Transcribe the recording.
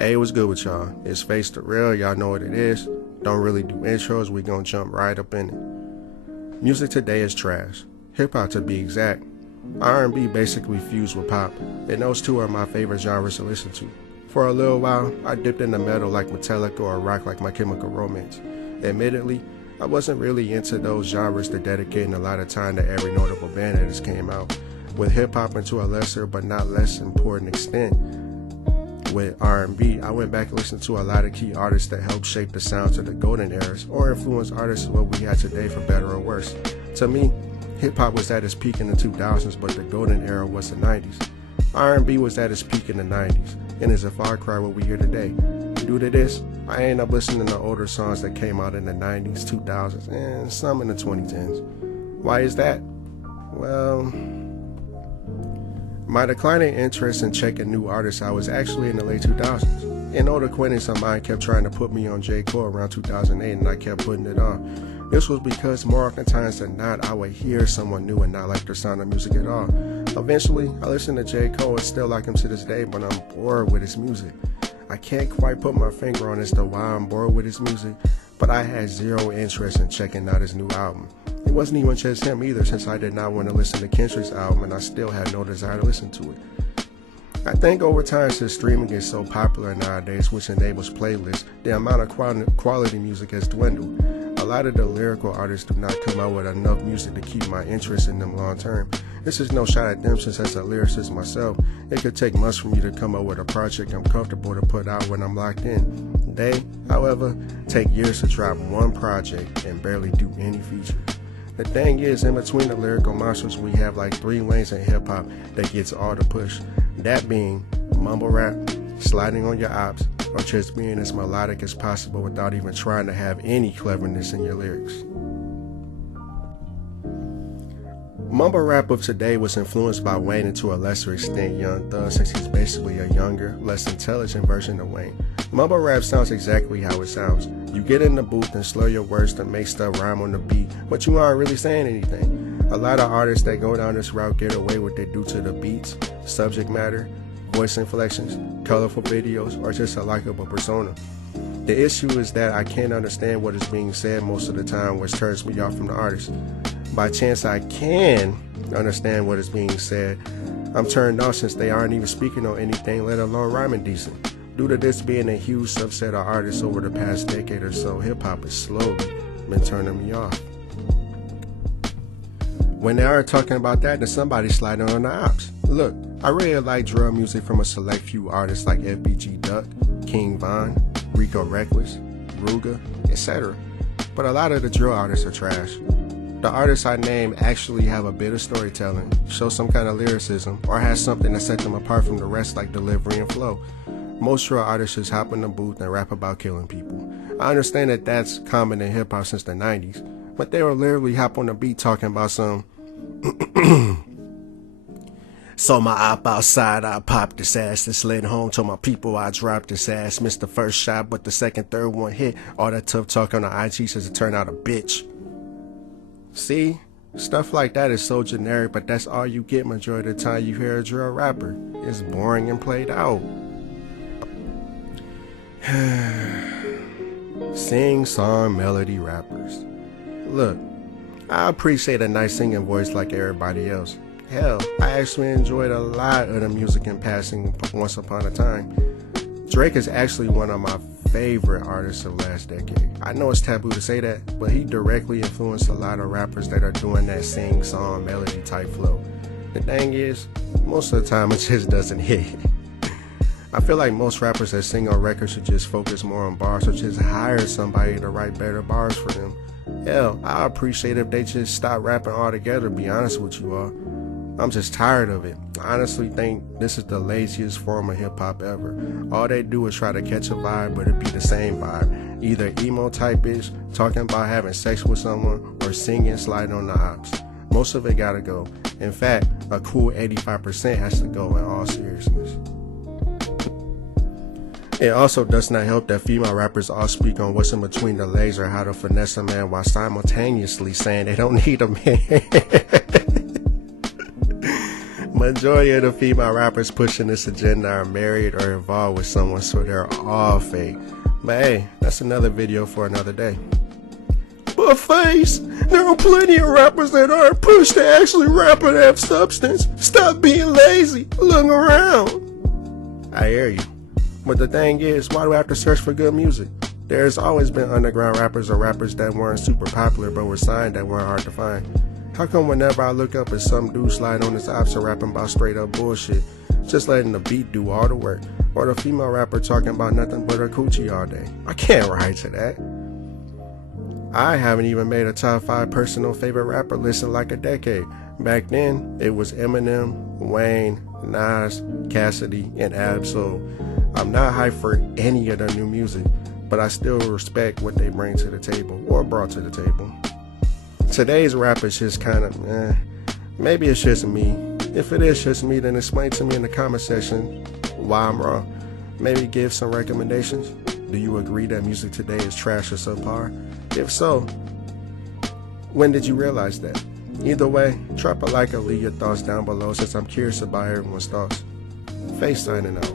Hey, what's good with y'all? It's Face the Real, y'all know what it is. Don't really do intros, we gon' jump right up in it. Music today is trash. Hip-hop to be exact. R&B basically fused with pop, and those two are my favorite genres to listen to. For a little while, I dipped into metal like Metallica or rock like My Chemical Romance. Admittedly, I wasn't really into those genres to dedicating a lot of time to every notable band that has came out. With hip-hop and to a lesser but not less important extent, with R&B, I went back and listened to a lot of key artists that helped shape the sounds of the golden eras or influence artists of what we have today for better or worse. To me, hip-hop was at its peak in the 2000s, but the golden era was the 90s. R&B was at its peak in the 90s, and is a far cry what we hear today. Due to this, I ended up listening to older songs that came out in the 90s, 2000s, and some in the 2010s. Why is that? Well, my declining interest in checking new artists out was actually in the late 2000s. An old acquaintance of mine kept trying to put me on J. Cole around 2008, and I kept putting it off. This was because more often times than not, I would hear someone new and not like their sound of music at all. Eventually, I listened to J. Cole and still like him to this day, but I'm bored with his music. I can't quite put my finger on as to why I'm bored with his music, but I had zero interest in checking out his new album. It wasn't even just him either, since I did not want to listen to Kendrick's album and I still had no desire to listen to it. I think over time, since streaming is so popular nowadays, which enables playlists, the amount of quality music has dwindled. A lot of the lyrical artists do not come out with enough music to keep my interest in them long term. This is no shot at them, since as a lyricist myself, it could take months for me to come up with a project I'm comfortable to put out when I'm locked in. They, however, take years to drop one project and barely do any features. The thing is, in between the lyrical monsters, we have like three lanes in hip-hop that gets all the push. That being mumble rap, sliding on your ops, or just being as melodic as possible without even trying to have any cleverness in your lyrics. Mumble rap of today was influenced by Wayne and to a lesser extent Young Thug, since he's basically a younger, less intelligent version of Wayne. Mumble rap sounds exactly how it sounds. You get in the booth and slur your words to make stuff rhyme on the beat, but you aren't really saying anything. A lot of artists that go down this route get away with it due to the beats, subject matter, voice inflections, colorful videos, or just a likable persona. The issue is that I can't understand what is being said most of the time, which turns me off from the artist. By chance I can understand what is being said, I'm turned off since they aren't even speaking on anything, let alone rhyming decent. Due to this being a huge subset of artists over the past decade or so, hip-hop has slowly been turning me off. When they aren't talking about that, then somebody's sliding on the ops. Look, I really like drill music from a select few artists like FBG Duck, King Von, Rico Reckless, Ruga, etc. But a lot of the drill artists are trash. The artists I name actually have a bit of storytelling, show some kind of lyricism, or has something that sets them apart from the rest like delivery and flow. Most drill artists just hop in the booth and rap about killing people. I understand that that's common in hip-hop since the 90s, but they will literally hop on the beat talking about some So my op outside, I popped this ass and slid home. Told my people I dropped this ass. Missed the first shot, but the second, third one hit. All that tough talk on the IG says it turned out a bitch. See? Stuff like that is so generic, but that's all you get majority of the time you hear a drill rapper. It's boring and played out. Sing, song, melody rappers. Look, I appreciate a nice singing voice like everybody else. Hell, I actually enjoyed a lot of the music in passing once upon a time. Drake is actually one of my favorite artists of last decade. I know it's taboo to say that, but he directly influenced a lot of rappers that are doing that sing, song, melody type flow. The thing is, most of the time it just doesn't hit. I feel like most rappers that sing on records should just focus more on bars or just hire somebody to write better bars for them. Hell, I appreciate if they just stop rapping altogether, to be honest with you all. I'm just tired of it. I honestly think this is the laziest form of hip-hop ever. All they do is try to catch a vibe, but it be the same vibe. Either emo type-ish, talking about having sex with someone, or singing sliding on the ops. Most of it gotta go. In fact, a cool 85% has to go in all seriousness. It also does not help that female rappers all speak on what's in between the legs or how to finesse a man while simultaneously saying they don't need a man. Majority of the female rappers pushing this agenda are married or involved with someone, so they're all fake. But hey, that's another video for another day. But Face, there are plenty of rappers that aren't pushed to actually rap and have substance. Stop being lazy. Look around. I hear you. But the thing is, why do I have to search for good music? There's always been underground rappers or rappers that weren't super popular but were signed that weren't hard to find. How come whenever I look up at some dude sliding on his ops or rapping about straight up bullshit, just letting the beat do all the work, or the female rapper talking about nothing but her coochie all day? I can't ride to that. I haven't even made a top 5 personal favorite rapper list in like a decade. Back then, it was Eminem, Wayne, Nas, Cassidy, and Ab-Soul. I'm not hyped for any of their new music, but I still respect what they bring to the table, or brought to the table. Today's rap is just kind of, maybe it's just me. If it is just me, then explain to me in the comment section why I'm wrong. Maybe give some recommendations. Do you agree that music today is trash or subpar? If so, when did you realize that? Either way, drop a like or leave your thoughts down below since I'm curious about everyone's thoughts. Face signing out.